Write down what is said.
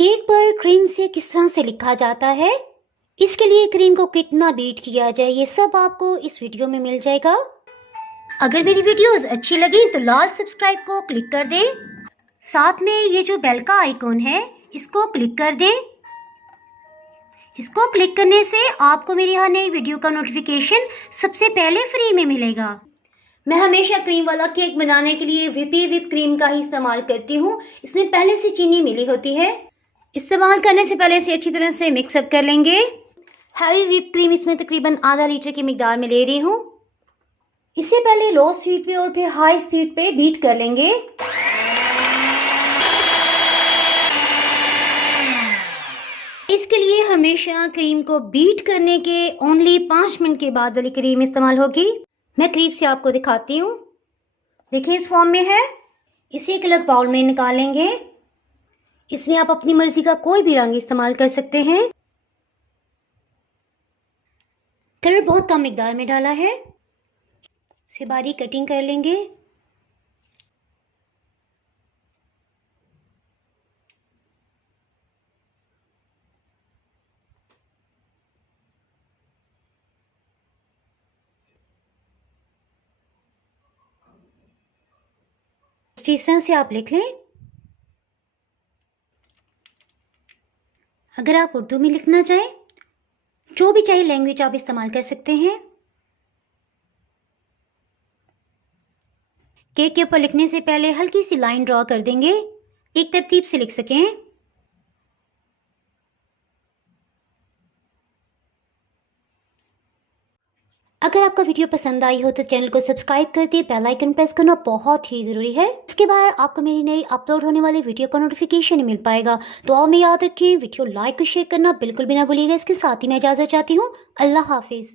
Cake पर cream से किस तरह से लिखा जाता है, इसके लिए क्रीम को कितना बीट किया जाए, ये सब आपको इस वीडियो में मिल जाएगा। अगर मेरी वीडियोस अच्छी लगी तो लाल सब्सक्राइब को क्लिक कर दें। साथ में ये जो बेल का आइकॉन है इसको क्लिक कर दें। इसको क्लिक करने से आपको मेरी हर नई वीडियो का नोटिफिकेशन सबसे पहले फ्री में मिलेगा। मैं हमेशा क्रीम वाला केक बनाने के लिए व्हिप क्रीम का ही इस्तेमाल करती हूँ। इसमें पहले से चीनी मिली होती है। इस्तेमाल करने से पहले इसे अच्छी तरह से मिक्सअप कर लेंगे। हैवी व्हिप क्रीम इसमें तकरीबन आधा लीटर की मिकदार में ले रही हूँ। इसे पहले लो स्पीड पे और फिर हाई स्पीड पे बीट कर लेंगे। इसके लिए हमेशा क्रीम को बीट करने के ओनली 5 मिनट के बाद वाली क्रीम इस्तेमाल होगी। मैं करीब से आपको दिखाती हूँ। देखिए इस फॉर्म में है। इसे एक अलग बाउल में निकालेंगे। इसमें आप अपनी मर्जी का कोई भी रंग इस्तेमाल कर सकते हैं। कलर बहुत कम मिकदार में डाला है। इसे बारीक कटिंग कर लेंगे। इस तरह से आप लिख लें। अगर आप उर्दू में लिखना चाहें, जो भी चाहे लैंग्वेज आप इस्तेमाल कर सकते हैं। केक के ऊपर लिखने से पहले हल्की सी लाइन ड्रॉ कर देंगे, एक तरतीब से लिख सकें। अगर आपका वीडियो पसंद आई हो तो चैनल को सब्सक्राइब कर दिए, बेल आइकन प्रेस करना बहुत ही ज़रूरी है। इसके बाद आपको मेरी नई अपलोड होने वाली वीडियो का नोटिफिकेशन मिल पाएगा। तो आप में याद रखें, वीडियो लाइक और शेयर करना बिल्कुल भी ना भूलिएगा। इसके साथ ही मैं इजाज़त चाहती हूँ। अल्लाह हाफिज़।